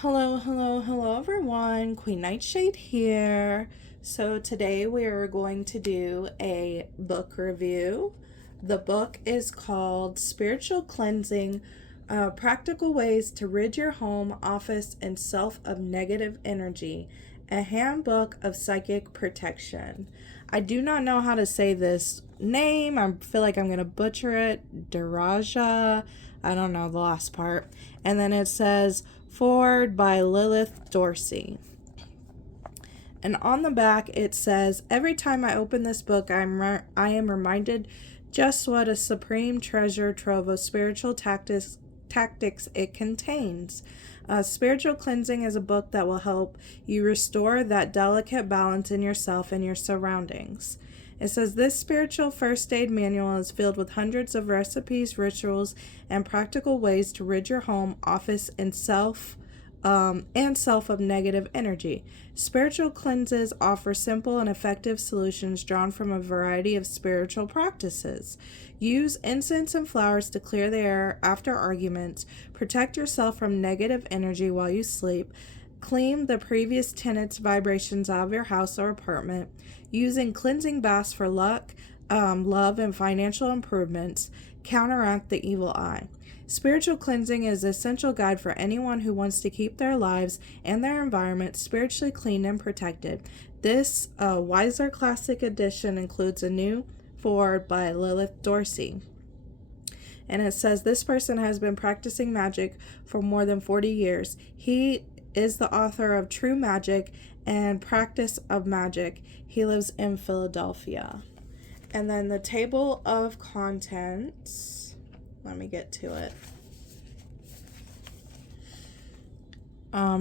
Hello, hello, hello everyone. Queen Nightshade here. So today we are going to do a book review. The book is called Spiritual Cleansing, Practical Ways to Rid Your Home, Office, and Self of Negative Energy, a handbook of psychic protection. I do not know how to say this name. I feel like I'm going to butcher it. Daraja. I don't know the last part. And then it says, forward by Lilith Dorsey. And on the back it says, every time I open this book, I am reminded just what a supreme treasure trove of spiritual tactics it contains. Spiritual Cleansing is a book that will help you restore that delicate balance in yourself and your surroundings. It says this spiritual first aid manual is filled with hundreds of recipes, rituals, and practical ways to rid your home, office, and self of negative energy. Spiritual cleanses offer simple and effective solutions drawn from a variety of spiritual practices. Use incense and flowers to clear the air after arguments. Protect yourself from negative energy while you sleep. Clean the previous tenant's vibrations out of your house or apartment. Using cleansing baths for luck, love, and financial improvements. Counteract the evil eye. Spiritual Cleansing is an essential guide for anyone who wants to keep their lives and their environment spiritually clean and protected. This Wiser Classic Edition includes a new foreword by Lilith Dorsey. And it says this person has been practicing magic for more than 40 years. He is the author of True Magic and Practice of Magic. He lives in Philadelphia. And then the table of contents. Let me get to it.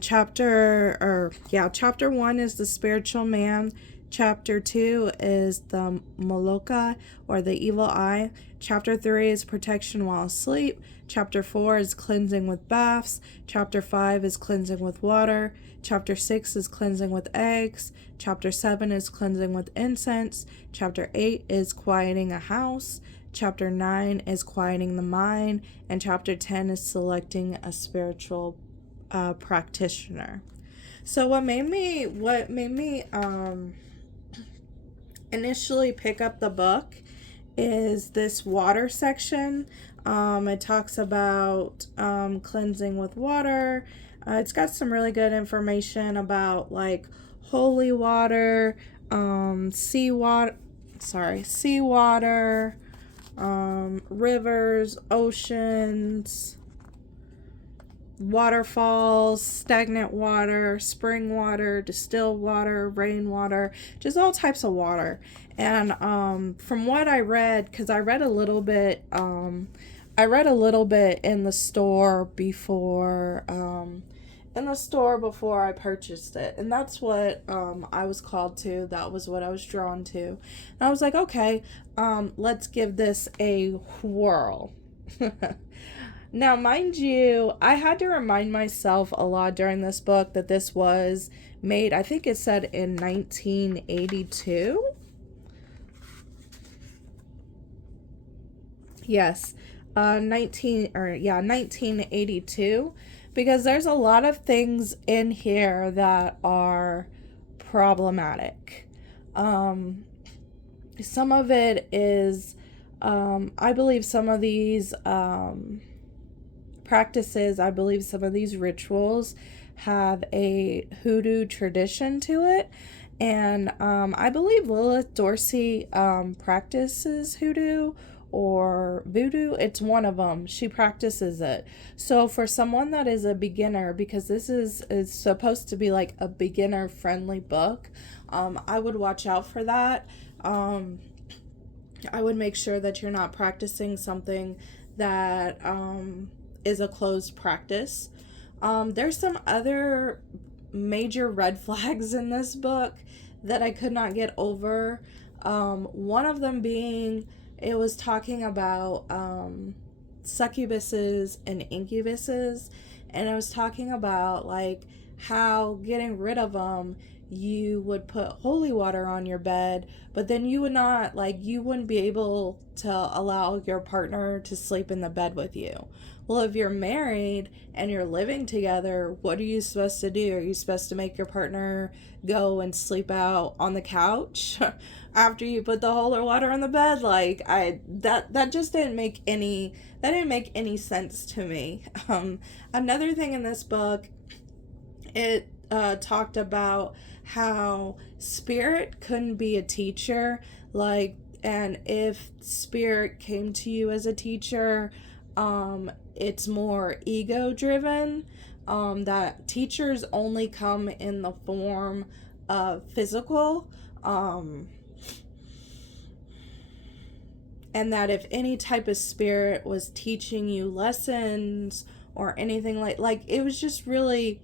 Chapter 1 is the spiritual man. Chapter 2 is the Moloka, or the evil eye. Chapter 3 is protection while asleep. Chapter 4 is cleansing with baths. Chapter 5 is cleansing with water. Chapter 6 is cleansing with eggs. Chapter 7 is cleansing with incense. Chapter 8 is quieting a house. Chapter 9 is quieting the mind. And Chapter 10 is selecting a spiritual practitioner. So what made me initially pick up the book is this water section. It talks about cleansing with water. It's got some really good information about like holy water, seawater, rivers, oceans, waterfalls, stagnant water, spring water, distilled water, rainwater, just all types of water. And from what I read, because I read a little bit in the store before I purchased it, and that's what I was called to. That was what I was drawn to, and I was like, okay, let's give this a whirl. Now, mind you, I had to remind myself a lot during this book that this was made, I think it said in 1982. Yes, 1982, because there's a lot of things in here that are problematic. Some of it is, I believe some of these practices, I believe some of these rituals have a hoodoo tradition to it. And I believe Lilith Dorsey practices hoodoo or voodoo. It's one of them. She practices it. So for someone that is a beginner, because this is supposed to be like a beginner friendly book, I would watch out for that. I would make sure that you're not practicing something that is a closed practice. There's some other major red flags in this book that I could not get over. One of them being, it was talking about succubuses and incubuses, and it was talking about like how getting rid of them, you would put holy water on your bed, but then you would not, like, you wouldn't be able to allow your partner to sleep in the bed with you. Well, if you're married and you're living together, what are you supposed to do? Are you supposed to make your partner go and sleep out on the couch after you put the holy water on the bed? Like, that just didn't make any sense to me. Another thing in this book, it talked about how spirit couldn't be a teacher, like, and if spirit came to you as a teacher, it's more ego driven, that teachers only come in the form of physical, and that if any type of spirit was teaching you lessons or anything, like it was just really,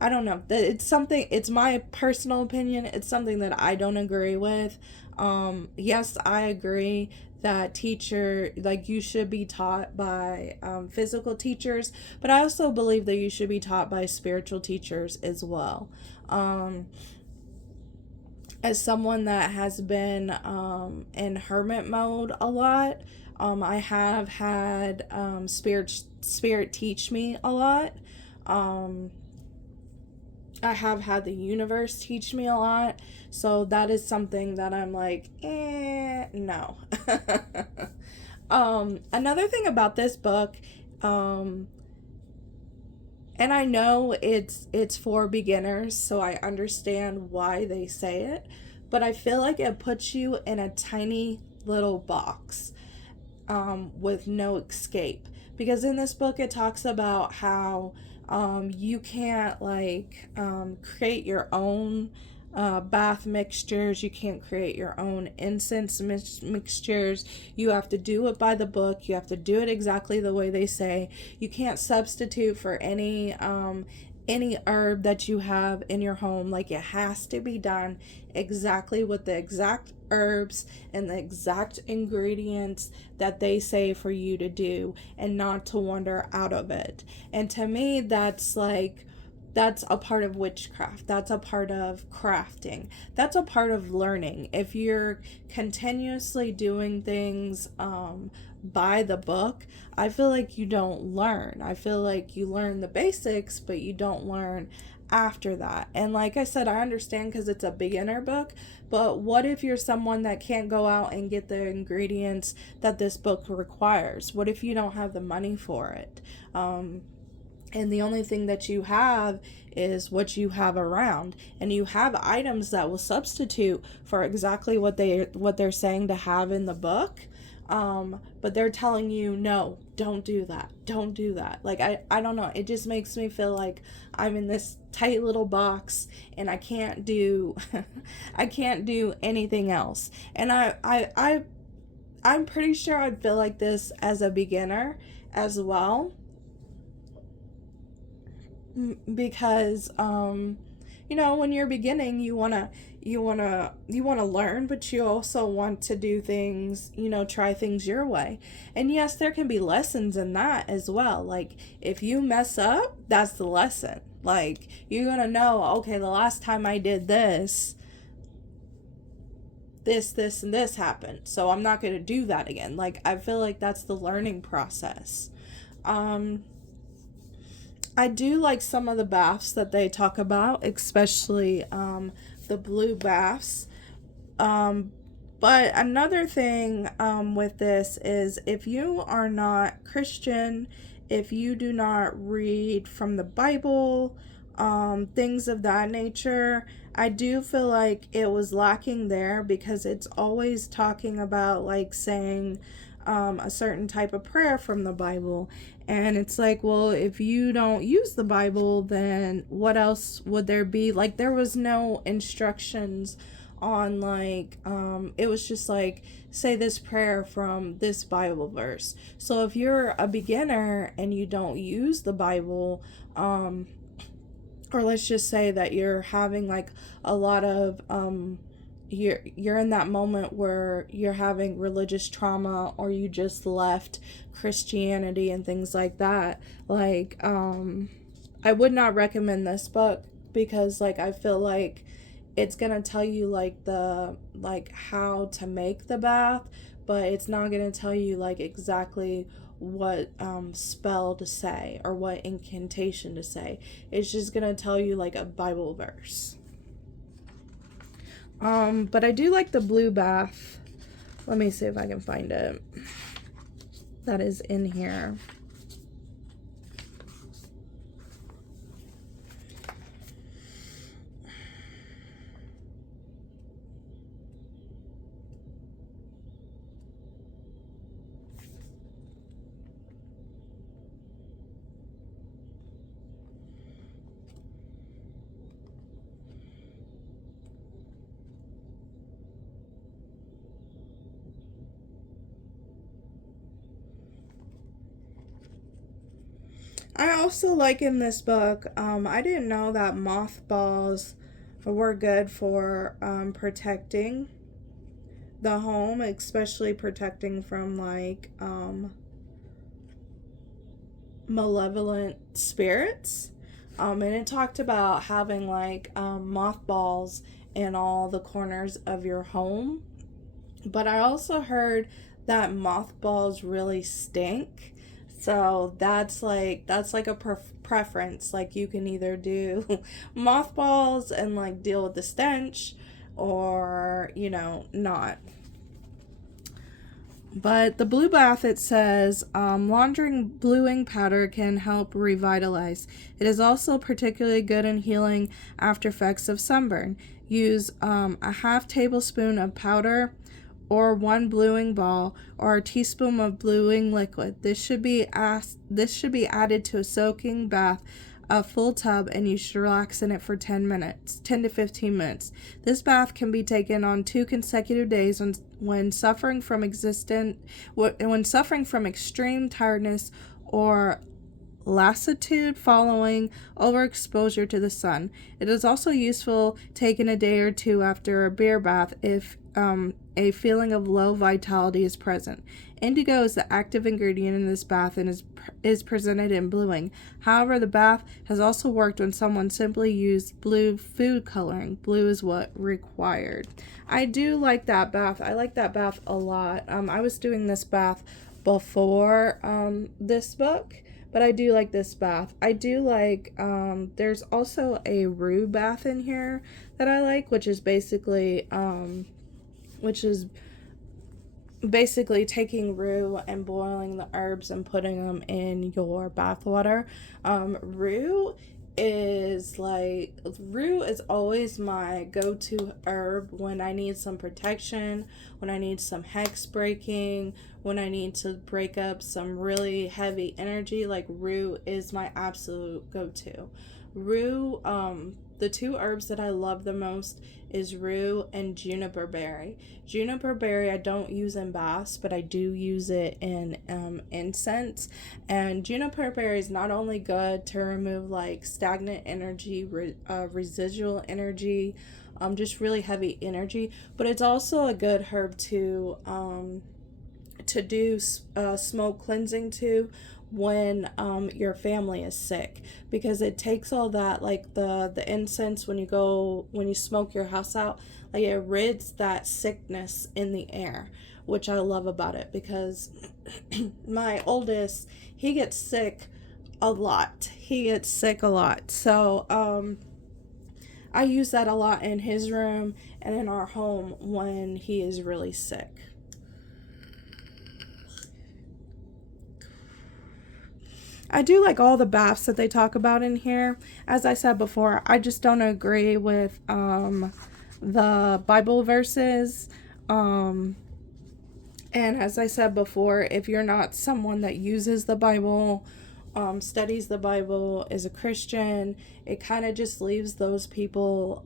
I don't know, that it's my personal opinion, it's something that I don't agree with. Yes, I agree that you should be taught by physical teachers, but I also believe that you should be taught by spiritual teachers as well. As someone that has been in hermit mode a lot, I have had spirit teach me a lot. I have had the universe teach me a lot. So that is something that I'm like, no. Another thing about this book, and I know it's for beginners, so I understand why they say it, but I feel like it puts you in a tiny little box, with no escape. Because in this book, it talks about how you can't create your own bath mixtures. You can't create your own incense mixtures. You have to do it by the book. You have to do it exactly the way they say. You can't substitute for any herb that you have in your home. Like, it has to be done exactly with the exact herbs and the exact ingredients that they say for you to do, and not to wander out of it. And to me, that's a part of witchcraft. That's a part of crafting. That's a part of learning. If you're continuously doing things by the book, I feel like you don't learn. I feel like you learn the basics, but you don't learn after that. And like I said, I understand because it's a beginner book, but what if you're someone that can't go out and get the ingredients that this book requires? What if you don't have the money for it? And the only thing that you have is what you have around, and you have items that will substitute for exactly what they're saying to have in the book, but they're telling you, no, don't do that. Like, I don't know, it just makes me feel like I'm in this tight little box and I can't do I can't do anything else. And I'm pretty sure I'd feel like this as a beginner as well, because when you're beginning, you want to learn, but you also want to do things, try things your way. And yes, there can be lessons in that as well. Like, if you mess up, that's the lesson. Like, you're going to know, okay, the last time I did this, and this happened, so I'm not going to do that again. Like, I feel like that's the learning process. I do like some of the baths that they talk about, especially the blue baths. But another thing with this is, if you are not Christian, if you do not read from the Bible, things of that nature, I do feel like it was lacking there, because it's always talking about, like, saying a certain type of prayer from the Bible. And it's like, well, if you don't use the Bible, then what else would there be? Like, there was no instructions on, like, it was just like, say this prayer from this Bible verse. So if you're a beginner and you don't use the Bible, or let's just say that you're having like a lot of you're in that moment where you're having religious trauma, or you just left Christianity and things like that, like I would not recommend this book, because, like, I feel like it's gonna tell you like how to make the bath, but it's not gonna tell you like exactly what spell to say or what incantation to say. It's just gonna tell you like a Bible verse. But I do like the blue bath. Let me see if I can find it. That is in here. I also like in this book, I didn't know that mothballs were good for protecting the home, especially protecting from like malevolent spirits. And it talked about having like mothballs in all the corners of your home. But I also heard that mothballs really stink. So that's like a preference. Like you can either do mothballs and like deal with the stench, or not. But the blue bath, it says, laundering bluing powder can help revitalize. It is also particularly good in healing after effects of sunburn. Use a half tablespoon of powder or one bluing ball or a teaspoon of bluing liquid. This should be added to a soaking bath, a full tub, and you should relax in it for 10 to 15 minutes. This bath can be taken on 2 consecutive days when suffering from extreme tiredness or lassitude following overexposure to the sun. It is also useful taken a day or two after a beer bath if a feeling of low vitality is present. Indigo is the active ingredient in this bath and is presented in bluing. However, the bath has also worked when someone simply used blue food coloring. Blue is what required. I do like that bath. I like that bath a lot. I was doing this bath before this book, but I do like this bath. I do like, there's also a rue bath in here that I like, which is basically taking rue and boiling the herbs and putting them in your bath water. Rue is always my go-to herb when I need some protection, when I need some hex breaking, when I need to break up some really heavy energy. Like, rue is my absolute go-to. Rue, the 2 herbs that I love the most is rue and juniper berry. Juniper berry I don't use in baths, but I do use it in incense. And juniper berry is not only good to remove like stagnant energy, residual energy, just really heavy energy, but it's also a good herb to do smoke cleansing to when your family is sick, because it takes all that, like the incense, when you smoke your house out, like it rids that sickness in the air, which I love about it, because my oldest, he gets sick a lot. So I use that a lot in his room and in our home when he is really sick. I do like all the baths that they talk about in here. As I said before, I just don't agree with the Bible verses. And as I said before, if you're not someone that uses the Bible, studies the Bible, is a Christian, it kind of just leaves those people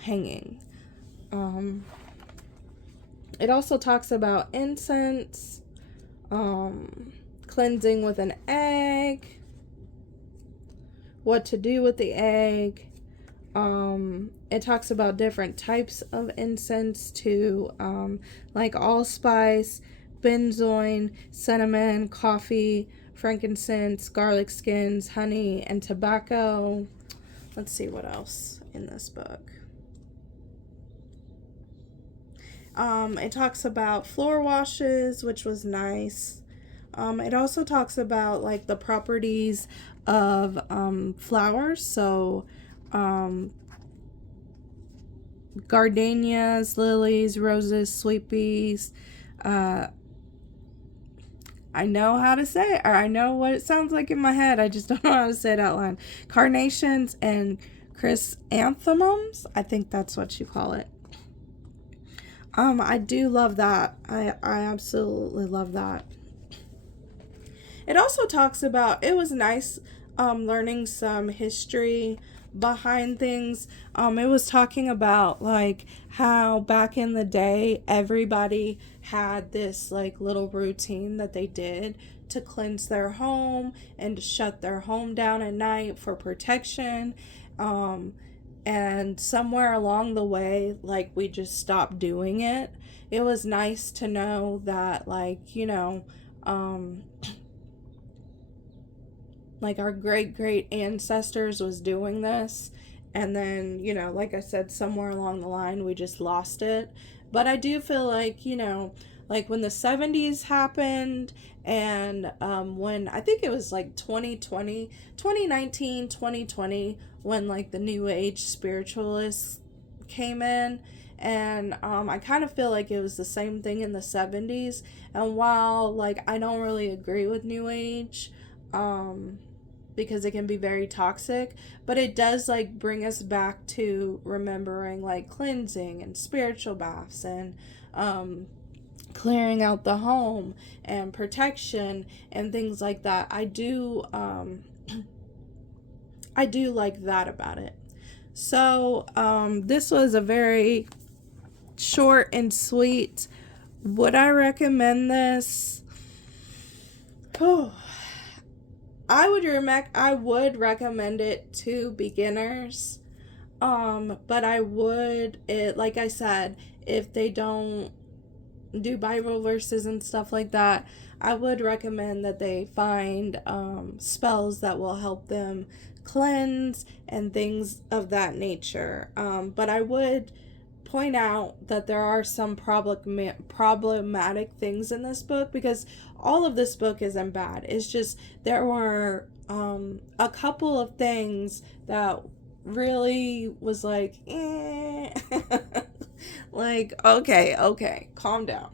hanging. It also talks about incense, cleansing with an egg, what to do with the egg. It talks about different types of incense too, like allspice, benzoin, cinnamon, coffee, frankincense, garlic skins, honey, and tobacco. Let's see what else in this book. It talks about floor washes, which was nice. It also talks about like the properties of flowers. So gardenias, lilies, roses, sweet peas. I know how to say it, or I know what it sounds like in my head. I just don't know how to say it out loud. Carnations and chrysanthemums. I think that's what you call it. I do love that. I absolutely love that. It also talks about, it was nice learning some history behind things. It was talking about like how back in the day everybody had this like little routine that they did to cleanse their home and to shut their home down at night for protection. And somewhere along the way, like, we just stopped doing it. It was nice to know that, like, like our great ancestors was doing this, and then, like I said, somewhere along the line we just lost it. But I do feel like, like when the 70s happened, and when I think it was like 2019, 2020, when like the new age spiritualists came in, and I kind of feel like it was the same thing in the 70s. And while like I don't really agree with new age, because it can be very toxic, but it does like bring us back to remembering like cleansing and spiritual baths, and clearing out the home and protection and things like that. I do like that about it. So this was a very short and sweet. Would I recommend this? Oh, I would recommend it to beginners. But I would, like I said, if they don't do Bible verses and stuff like that, I would recommend that they find spells that will help them cleanse and things of that nature. But I would point out that there are some problematic things in this book, because all of this book isn't bad. It's just there were a couple of things that really was like, eh. Like, okay, calm down.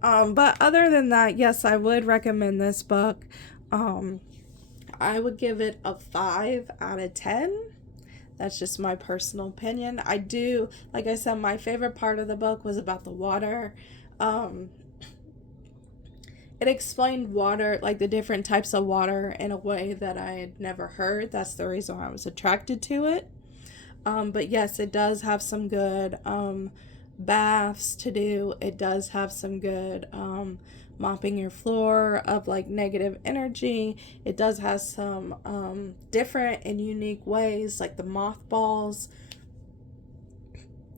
But other than that, yes, I would recommend this book. I would give it a 5 out of 10. That's just my personal opinion. I do, like I said, my favorite part of the book was about the water. It explained water, like the different types of water, in a way that I had never heard. That's the reason why I was attracted to it. But yes, it does have some good baths to do. It does have some good mopping your floor of like negative energy. It does have some different and unique ways, like the mothballs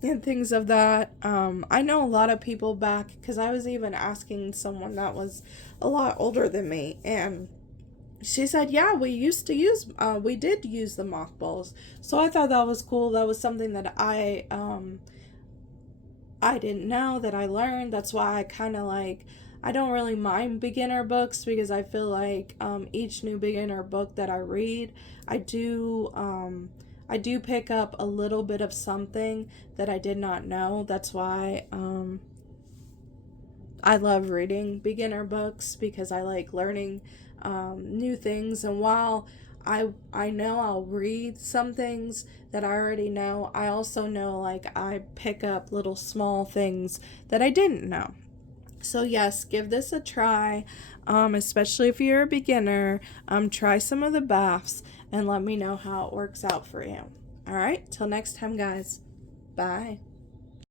and things of that. I know a lot of people back, because I was even asking someone that was a lot older than me, and she said, yeah, we did use the mothballs. So I thought that was cool. That was something that I didn't know, that I learned. That's why I kind of like, I don't really mind beginner books, because I feel like each new beginner book that I read, I do pick up a little bit of something that I did not know. That's why I love reading beginner books, because I like learning new things. And while I know I'll read some things that I already know, I also know like I pick up little small things that I didn't know. So yes, give this a try, especially if you're a beginner. Try some of the baths and let me know how it works out for you. All right, till next time, guys. Bye.